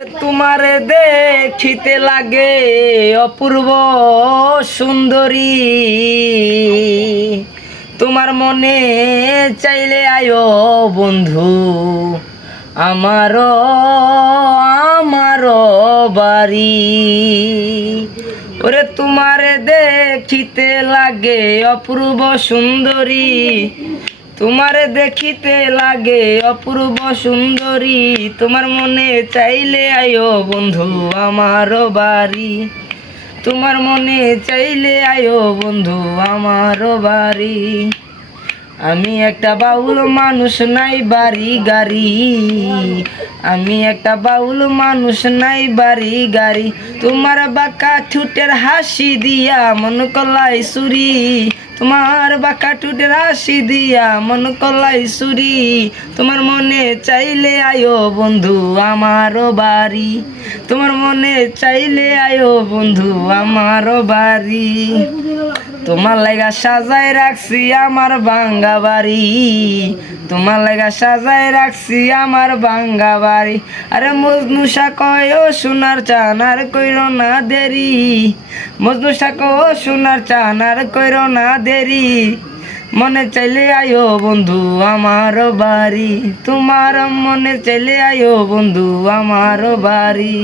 তোমারে দেখিতে লাগে অপূর্ব সুন্দরী, তোমার মনে চাইলে আয়ো বন্ধু আমারও আমারও বাড়ি। ওরে তোমারে দেখিতে লাগে অপূর্ব সুন্দরী, তোমারে দেখিতে লাগে অপূর্ব সুন্দরী, তোমার মনে চাইলে আয়ো বন্ধু আমার বাড়ি, তোমার মনে চাইলে আয়ো বন্ধু আমার বাড়ি। আমি একটা বাউল মানুষ নাই বাড়ি গাড়ি, আমি একটা বাউল মানুষ নাই বাড়ি গাড়ি, তোমার বাঁকা ঠুটের হাসি দিয়া মন কলাই সুরি, তোমার বাঁকা ঠুটের হাসি দিয়া মন কলাই সুরি, তোমার মনে চাইলে আয়ো বন্ধু আমার বাড়ি, তোমার মনে চাইলে আয়ো বন্ধু আমার বাড়ি। তোমার লাগা সাজায় রাখছি আমার ভাঙ্গা বাড়ি, তোমার লাগা সাজায় রাখছি আমার ভাঙ্গা বাড়ি। আরে মজনু শাহ কয় ও সোনার চান আর কইরো না দেরি, মজনু শাহ কয় ও সোনার চান আর কইরো না দেরি, মনে চাইলে আয়ো বন্ধু আমার বাড়ি, তোমার মনে চাইলে আয়ো বন্ধু আমার বাড়ি।